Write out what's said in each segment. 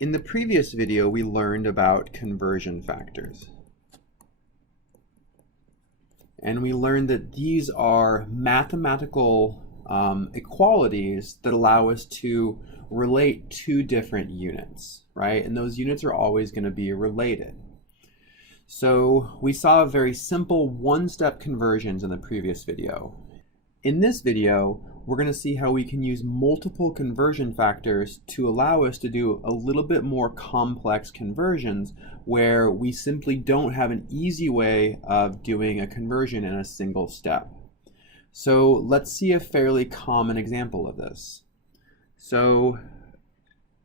In the previous video, we learned about conversion factors. And we learned that these are mathematical equalities that allow us to relate two different units, right? And those units are always going to be related. So we saw very simple one-step conversions in the previous video. In this video, we're going to see how we can use multiple conversion factors to allow us to do a little bit more complex conversions where we simply don't have an easy way of doing a conversion in a single step. So let's see a fairly common example of this. So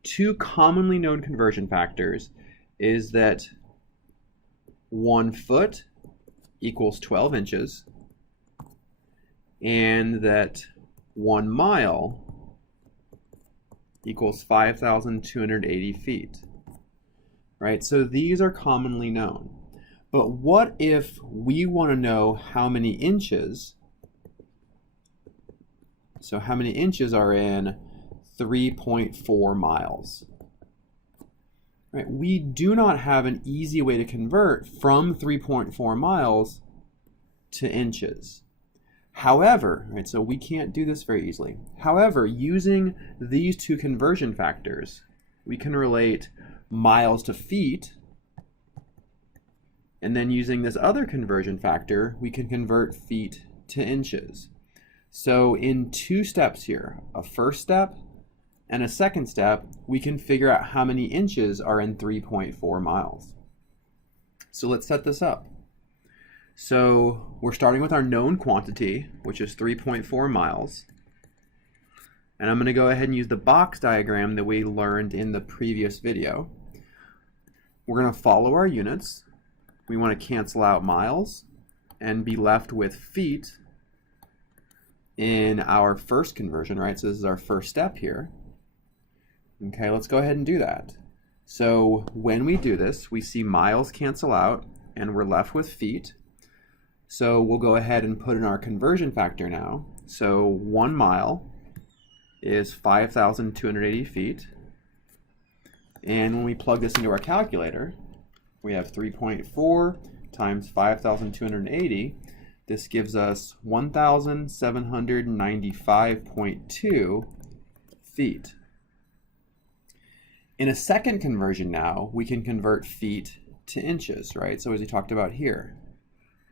two commonly known conversion factors is that 1 foot equals 12 inches and that 1 mile equals 5,280 feet, right? So these are commonly known. But what if we want to know how many inches, so how many inches are in 3.4 miles? Right? We do not have an easy way to convert from 3.4 miles to inches. However, right, so we can't do this very easily. However, using these two conversion factors, we can relate miles to feet, and then using this other conversion factor, we can convert feet to inches. So in two steps here, a first step and a second step, we can figure out how many inches are in 3.4 miles. So let's set this up. So we're starting with our known quantity, which is 3.4 miles. And I'm going to go ahead and use the box diagram that we learned in the previous video. We're going to follow our units. We want to cancel out miles and be left with feet in our first conversion, right? So this is our first step here. Okay, let's go ahead and do that. So when we do this, we see miles cancel out and we're left with feet. So we'll go ahead and put in our conversion factor now. So 1 mile is 5,280 feet. And when we plug this into our calculator, we have 3.4 times 5,280. This gives us 1,795.2 feet. In a second conversion now, we can convert feet to inches, right? So as we talked about here.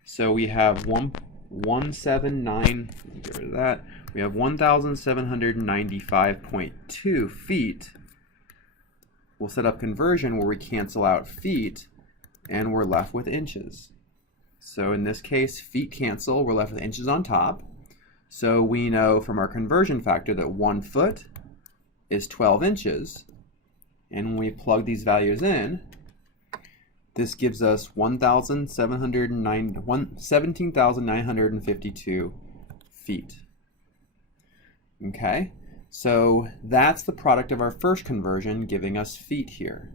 So we have 179, get rid of that. We have 1,795.2 feet. We'll set up conversion where we cancel out feet and we're left with inches. So in this case, feet cancel, we're left with inches on top. So we know from our conversion factor that 1 foot is 12 inches. And when we plug these values in, this gives us 17,952 feet. Okay, so that's the product of our first conversion giving us feet here.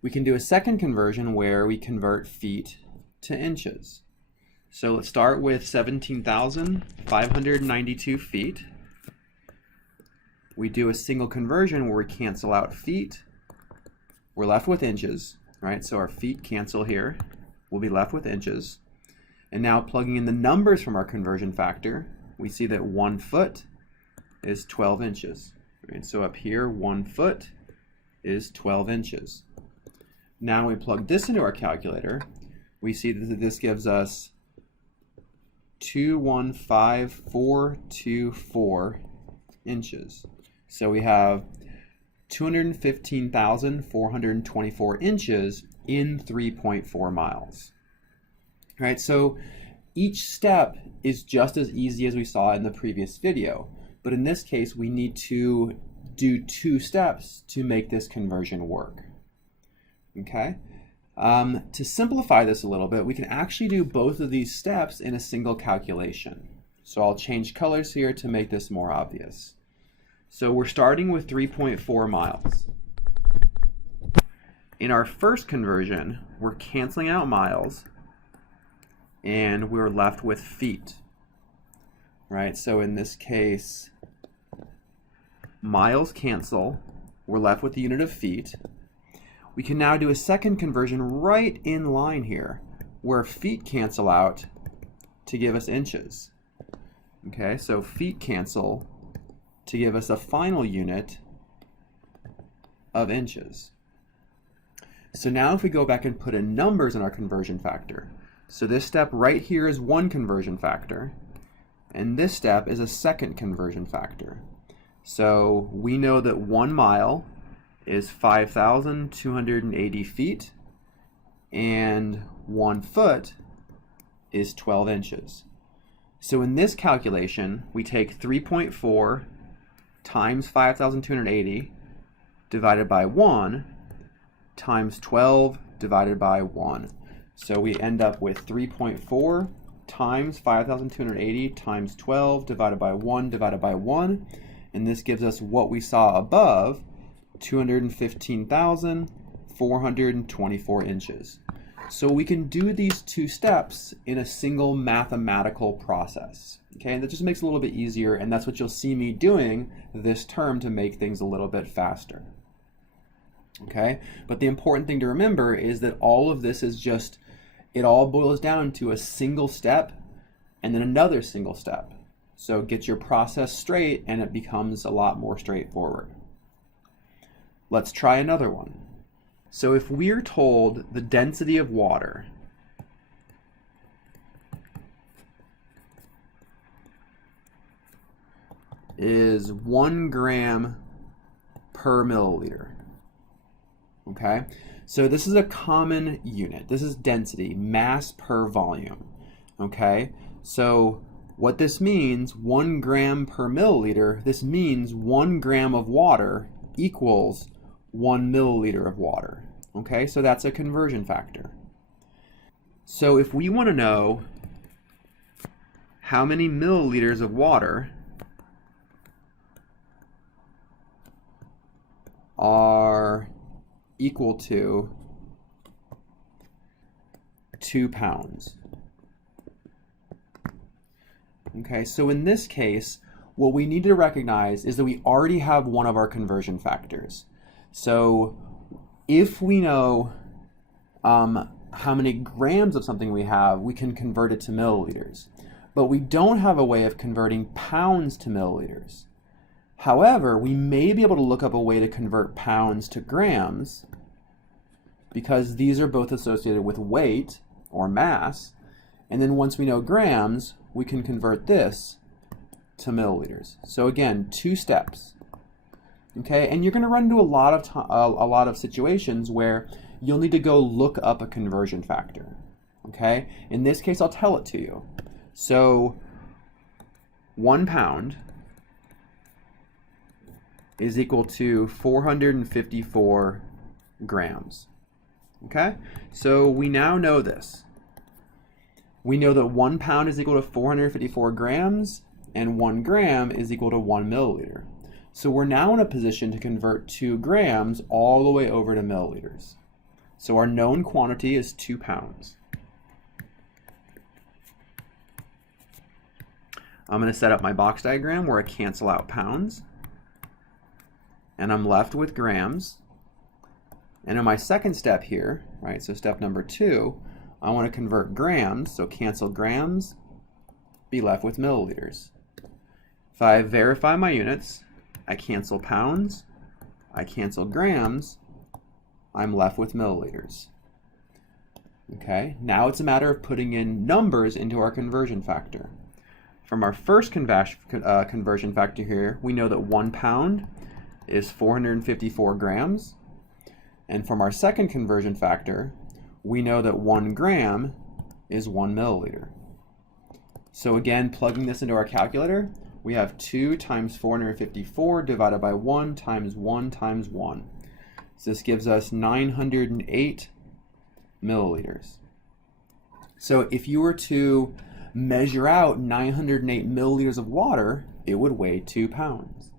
We can do a second conversion where we convert feet to inches. So let's start with 17,592 feet. We do a single conversion where we cancel out feet. We're left with inches. Right, so our feet cancel here. We'll be left with inches. And now plugging in the numbers from our conversion factor, we see that 1 foot is 12 inches. Right, so up here, 1 foot is 12 inches. Now when we plug this into our calculator, we see that this gives us 215,424 inches. So we have 215,424 inches in 3.4 miles. All right, so each step is just as easy as we saw in the previous video, but in this case we need to do 2 steps to make this conversion work. Okay, to simplify this a little bit, we can actually do both of these steps in a single calculation. So I'll change colors here to make this more obvious. So we're starting with 3.4 miles. In our first conversion, we're canceling out miles and we're left with feet. Right? So in this case, miles cancel We're left with the unit of feet. We can now do a second conversion right in line here, where feet cancel out to give us inches. Okay, so feet cancel to give us a final unit of inches. So now if we go back and put in numbers in our conversion factor, so this step right here is one conversion factor, and this step is a second conversion factor. So we know that 1 mile is 5,280 feet, and 1 foot is 12 inches. So in this calculation, we take 3.4 times 5,280 divided by 1 times 12 divided by 1. So we end up with 3.4 times 5,280 times 12 divided by 1, and this gives us what we saw above, 215,424 inches. So we can do these two steps in a single mathematical process. Okay, and that just makes it a little bit easier, and that's what you'll see me doing this term to make things a little bit faster. Okay, but the important thing to remember is that all of this is just, it all boils down to a single step and then another single step. So get your process straight and it becomes a lot more straightforward. Let's try another one. So if we're told the density of water is 1 gram per milliliter, okay? So this is a common unit. This is density, mass per volume, okay? So what this means, 1 gram per milliliter, this means 1 gram of water equals 1 milliliter of water, okay? So that's a conversion factor. So if we want to know how many milliliters of water are equal to 2 pounds. Okay, so in this case, what we need to recognize is that we already have one of our conversion factors. So if we know how many grams of something we have, we can convert it to milliliters. But we don't have a way of converting pounds to milliliters. However, we may be able to look up a way to convert pounds to grams, because these are both associated with weight or mass. And then once we know grams, we can convert this to milliliters. So again, 2 steps. Okay, and you're going to run into a lot of situations where you'll need to go look up a conversion factor. Okay, in this case, I'll tell it to you. So 1 pound is equal to 454 grams. Okay, so we now know this. We know that 1 pound is equal to 454 grams, and 1 gram is equal to 1 milliliter. So we're now in a position to convert 2 grams all the way over to milliliters. So our known quantity is 2 pounds. I'm going to set up my box diagram where I cancel out pounds, and I'm left with grams. And in my second step here, right, so step number 2, I want to convert grams, so cancel grams, be left with milliliters. If I verify my units, I cancel pounds, I cancel grams, I'm left with milliliters. Okay, now it's a matter of putting in numbers into our conversion factor. From our first conversion factor here, we know that 1 pound is 454 grams. And from our second conversion factor, we know that 1 gram is 1 milliliter. So again, plugging this into our calculator, we have 2 times 454 divided by 1 times 1 times 1. So this gives us 908 milliliters. So if you were to measure out 908 milliliters of water, it would weigh 2 pounds.